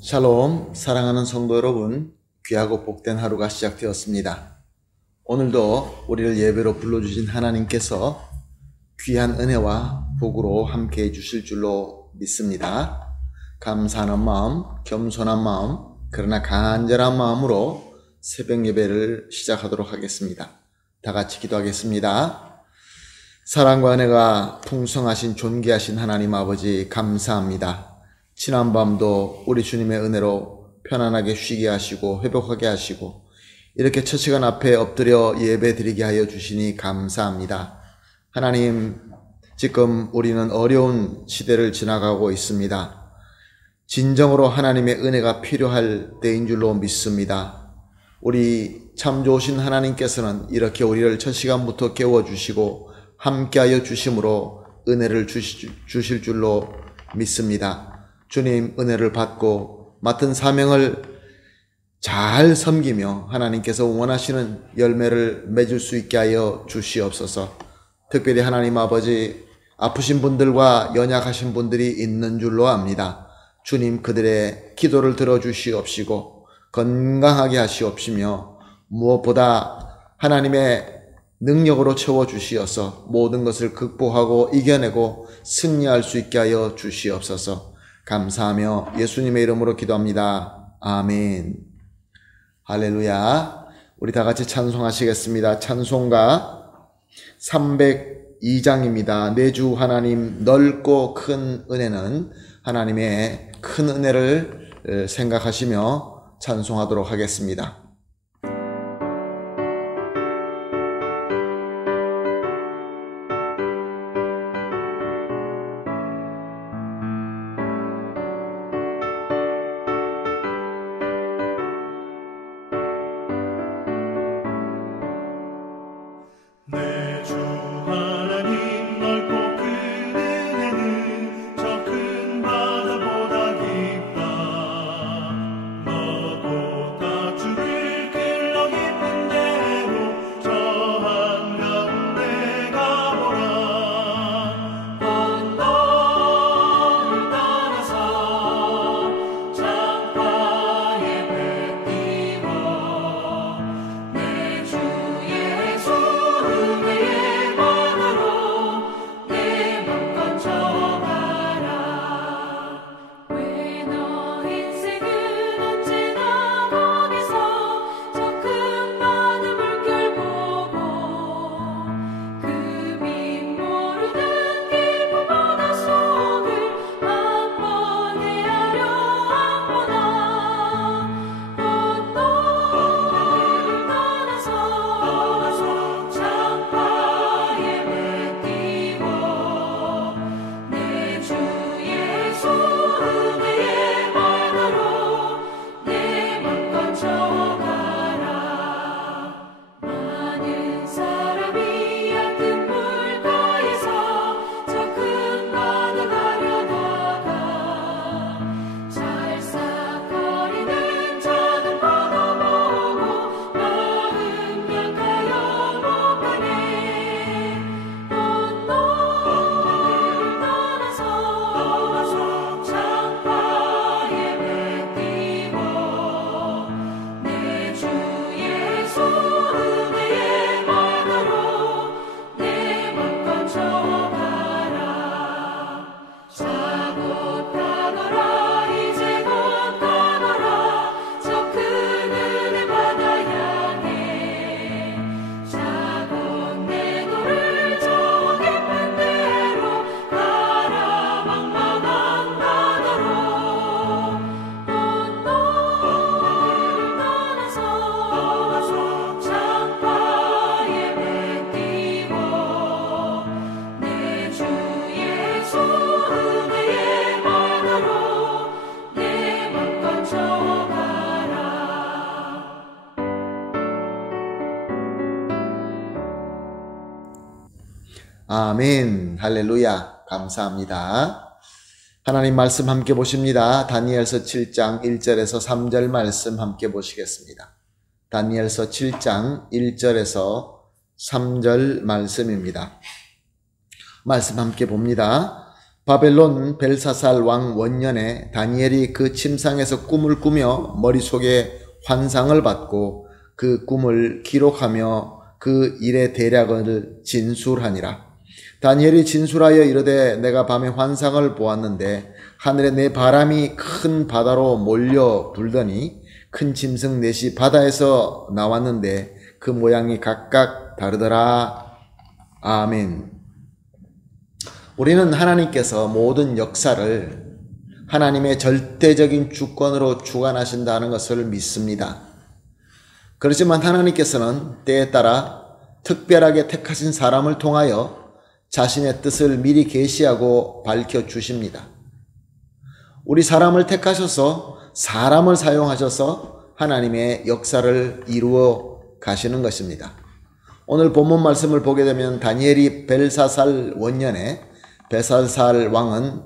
샬롬, 사랑하는 성도 여러분, 귀하고 복된 하루가 시작되었습니다. 오늘도 우리를 예배로 불러주신 하나님께서 귀한 은혜와 복으로 함께 해주실 줄로 믿습니다. 감사하는 마음, 겸손한 마음, 그러나 간절한 마음으로 새벽 예배를 시작하도록 하겠습니다. 다 같이 기도하겠습니다. 사랑과 은혜가 풍성하신 존귀하신 하나님 아버지 감사합니다. 지난밤도 우리 주님의 은혜로 편안하게 쉬게 하시고 회복하게 하시고 이렇게 첫 시간 앞에 엎드려 예배 드리게 하여 주시니 감사합니다. 하나님, 지금 우리는 어려운 시대를 지나가고 있습니다. 진정으로 하나님의 은혜가 필요할 때인 줄로 믿습니다. 우리 참 좋으신 하나님께서는 이렇게 우리를 첫 시간부터 깨워주시고 함께하여 주심으로 은혜를 주실 줄로 믿습니다. 주님 은혜를 받고 맡은 사명을 잘 섬기며 하나님께서 원하시는 열매를 맺을 수 있게 하여 주시옵소서. 특별히 하나님 아버지, 아프신 분들과 연약하신 분들이 있는 줄로 압니다. 주님 그들의 기도를 들어주시옵시고 건강하게 하시옵시며 무엇보다 하나님의 능력으로 채워주시어서 모든 것을 극복하고 이겨내고 승리할 수 있게 하여 주시옵소서. 감사하며 예수님의 이름으로 기도합니다. 아멘. 할렐루야. 우리 다 같이 찬송하시겠습니다. 찬송가 302장입니다. 내 주 하나님 넓고 큰 은혜는, 하나님의 큰 은혜를 생각하시며 찬송하도록 하겠습니다. 아멘. 할렐루야. 감사합니다. 하나님 말씀 함께 보십니다. 다니엘서 7장 1절에서 3절 말씀 함께 보시겠습니다. 다니엘서 7장 1절에서 3절 말씀입니다. 말씀 함께 봅니다. 바벨론 벨사살 왕 원년에 다니엘이 그 침상에서 꿈을 꾸며 머릿속에 환상을 받고 그 꿈을 기록하며 그 일의 대략을 진술하니라. 다니엘이 진술하여 이르되 내가 밤에 환상을 보았는데 하늘에 네 바람이 큰 바다로 몰려 불더니 큰 짐승 넷이 바다에서 나왔는데 그 모양이 각각 다르더라. 아멘. 우리는 하나님께서 모든 역사를 하나님의 절대적인 주권으로 주관하신다는 것을 믿습니다. 그렇지만 하나님께서는 때에 따라 특별하게 택하신 사람을 통하여 자신의 뜻을 미리 계시하고 밝혀주십니다. 우리 사람을 택하셔서 사람을 사용하셔서 하나님의 역사를 이루어 가시는 것입니다. 오늘 본문 말씀을 보게 되면 다니엘이 벨사살 원년에, 벨사살 왕은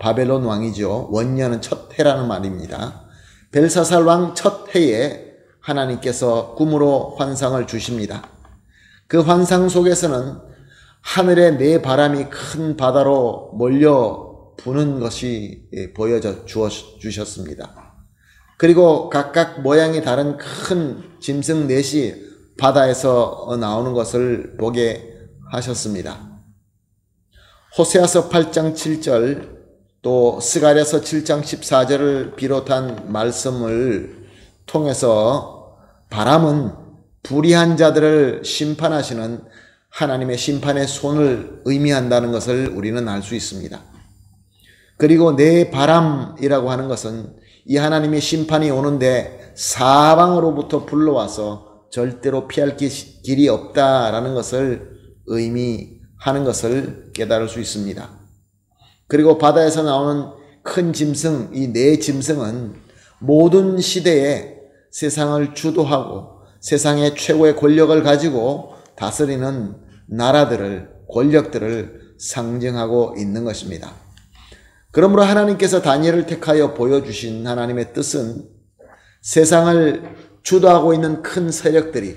바벨론 왕이죠. 원년은 첫 해라는 말입니다. 벨사살 왕 첫 해에 하나님께서 꿈으로 환상을 주십니다. 그 환상 속에서는 하늘에 네 바람이 큰 바다로 몰려 부는 것이 보여져 주셨습니다. 그리고 각각 모양이 다른 큰 짐승 넷이 바다에서 나오는 것을 보게 하셨습니다. 호세아서 8장 7절 또 스가랴서 7장 14절을 비롯한 말씀을 통해서 바람은 불의한 자들을 심판하시는 하나님의 심판의 손을 의미한다는 것을 우리는 알 수 있습니다. 그리고 내 바람이라고 하는 것은 이 하나님의 심판이 오는데 사방으로부터 불러와서 절대로 피할 길이 없다라는 것을 의미하는 것을 깨달을 수 있습니다. 그리고 바다에서 나오는 큰 짐승, 이 네 짐승은 모든 시대에 세상을 주도하고 세상의 최고의 권력을 가지고 다스리는 나라들을, 권력들을 상징하고 있는 것입니다. 그러므로 하나님께서 다니엘을 택하여 보여주신 하나님의 뜻은 세상을 주도하고 있는 큰 세력들이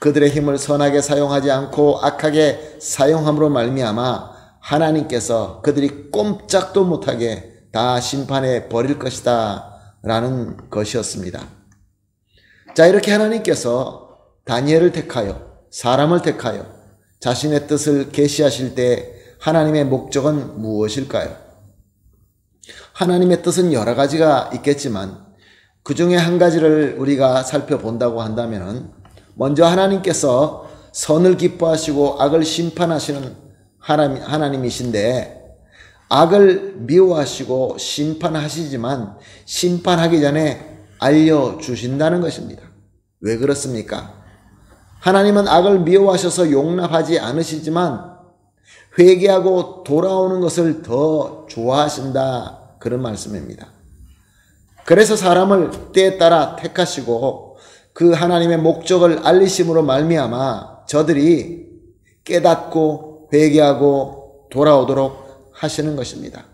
그들의 힘을 선하게 사용하지 않고 악하게 사용함으로 말미암아 하나님께서 그들이 꼼짝도 못하게 다 심판해 버릴 것이다 라는 것이었습니다. 자, 이렇게 하나님께서 다니엘을 택하여 사람을 택하여 자신의 뜻을 계시하실 때 하나님의 목적은 무엇일까요? 하나님의 뜻은 여러 가지가 있겠지만 그 중에 한 가지를 우리가 살펴본다고 한다면 먼저 하나님께서 선을 기뻐하시고 악을 심판하시는 하나님이신데 악을 미워하시고 심판하시지만 심판하기 전에 알려주신다는 것입니다. 왜 그렇습니까? 하나님은 악을 미워하셔서 용납하지 않으시지만 회개하고 돌아오는 것을 더 좋아하신다, 그런 말씀입니다. 그래서 사람을 때에 따라 택하시고 그 하나님의 목적을 알리심으로 말미암아 저들이 깨닫고 회개하고 돌아오도록 하시는 것입니다.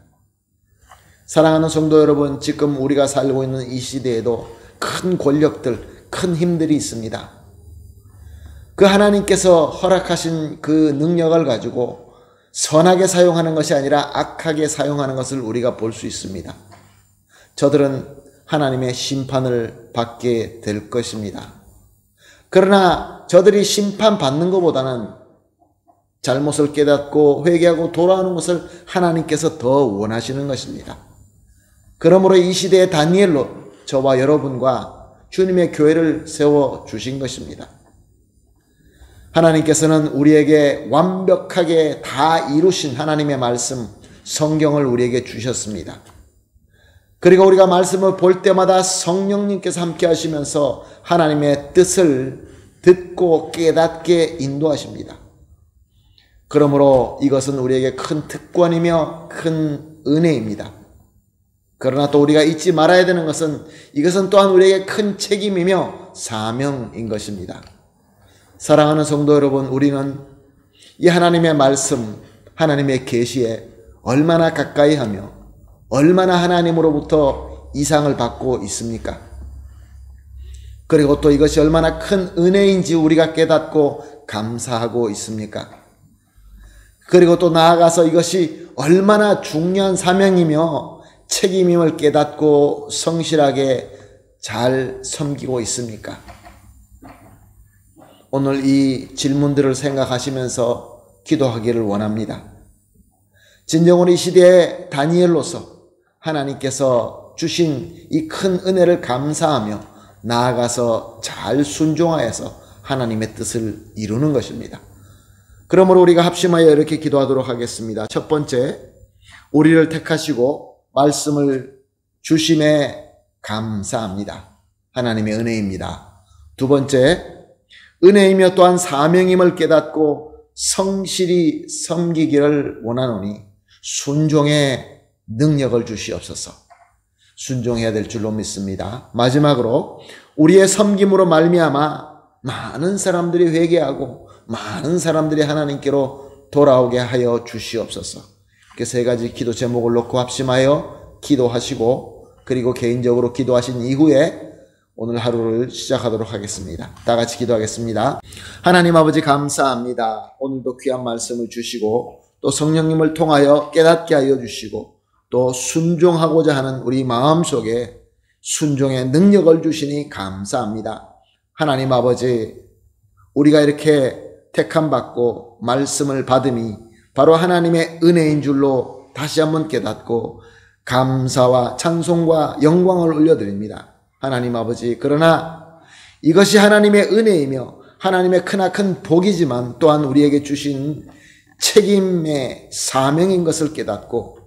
사랑하는 성도 여러분, 지금 우리가 살고 있는 이 시대에도 큰 권력들, 큰 힘들이 있습니다. 그 하나님께서 허락하신 그 능력을 가지고 선하게 사용하는 것이 아니라 악하게 사용하는 것을 우리가 볼 수 있습니다. 저들은 하나님의 심판을 받게 될 것입니다. 그러나 저들이 심판받는 것보다는 잘못을 깨닫고 회개하고 돌아오는 것을 하나님께서 더 원하시는 것입니다. 그러므로 이 시대의 다니엘로 저와 여러분과 주님의 교회를 세워주신 것입니다. 하나님께서는 우리에게 완벽하게 다 이루신 하나님의 말씀, 성경을 우리에게 주셨습니다. 그리고 우리가 말씀을 볼 때마다 성령님께서 함께 하시면서 하나님의 뜻을 듣고 깨닫게 인도하십니다. 그러므로 이것은 우리에게 큰 특권이며 큰 은혜입니다. 그러나 또 우리가 잊지 말아야 되는 것은 이것은 또한 우리에게 큰 책임이며 사명인 것입니다. 사랑하는 성도 여러분, 우리는 이 하나님의 말씀, 하나님의 계시에 얼마나 가까이 하며 얼마나 하나님으로부터 이상을 받고 있습니까? 그리고 또 이것이 얼마나 큰 은혜인지 우리가 깨닫고 감사하고 있습니까? 그리고 또 나아가서 이것이 얼마나 중요한 사명이며 책임임을 깨닫고 성실하게 잘 섬기고 있습니까? 오늘 이 질문들을 생각하시면서 기도하기를 원합니다. 진정으로 이 시대의 다니엘로서 하나님께서 주신 이 큰 은혜를 감사하며 나아가서 잘 순종하여서 하나님의 뜻을 이루는 것입니다. 그러므로 우리가 합심하여 이렇게 기도하도록 하겠습니다. 첫 번째, 우리를 택하시고 말씀을 주심에 감사합니다. 하나님의 은혜입니다. 두 번째, 은혜이며 또한 사명임을 깨닫고 성실히 섬기기를 원하노니 순종의 능력을 주시옵소서. 순종해야 될 줄로 믿습니다. 마지막으로 우리의 섬김으로 말미암아 많은 사람들이 회개하고 많은 사람들이 하나님께로 돌아오게 하여 주시옵소서. 이렇게 세 가지 기도 제목을 놓고 합심하여 기도하시고 그리고 개인적으로 기도하신 이후에 오늘 하루를 시작하도록 하겠습니다. 다 같이 기도하겠습니다. 하나님 아버지 감사합니다. 오늘도 귀한 말씀을 주시고 또 성령님을 통하여 깨닫게 하여 주시고 또 순종하고자 하는 우리 마음속에 순종의 능력을 주시니 감사합니다. 하나님 아버지, 우리가 이렇게 택함 받고 말씀을 받음이 바로 하나님의 은혜인 줄로 다시 한번 깨닫고 감사와 찬송과 영광을 올려드립니다. 하나님 아버지, 그러나 이것이 하나님의 은혜이며 하나님의 크나큰 복이지만 또한 우리에게 주신 책임의 사명인 것을 깨닫고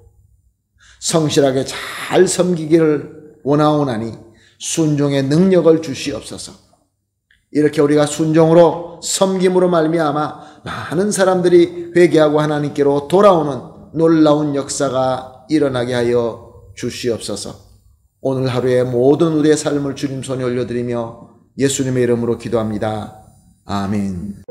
성실하게 잘 섬기기를 원하오나니 순종의 능력을 주시옵소서. 이렇게 우리가 순종으로 섬김으로 말미암아 많은 사람들이 회개하고 하나님께로 돌아오는 놀라운 역사가 일어나게 하여 주시옵소서. 오늘 하루의 모든 우리의 삶을 주님 손에 올려드리며 예수님의 이름으로 기도합니다. 아멘.